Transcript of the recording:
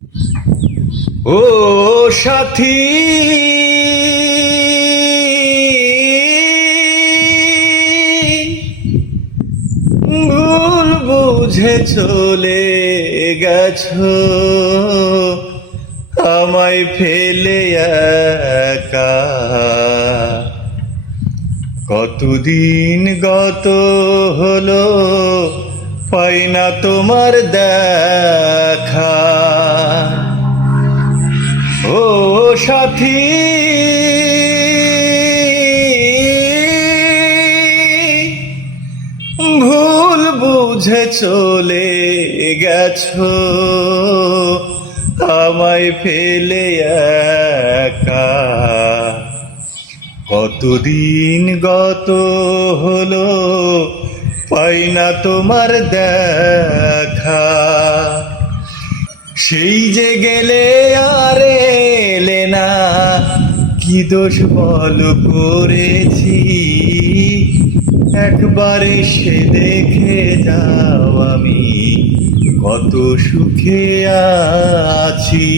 ও সাথী, ভুল বুঝে চলে গেছো আমায় ফেলে একা। কতদিন গত হলো পাই না তোমার দেখা। ও সাথী, ভুল বুঝে চলে গেছো আমায় ফেলে একা। কতদিন গত হলো পাই না তোমার দেখা। সেই যে গেলে আর এলে না, কি দোষ বল করেছি, একবার এসে দেখে যাও আমি কত সুখে আছি।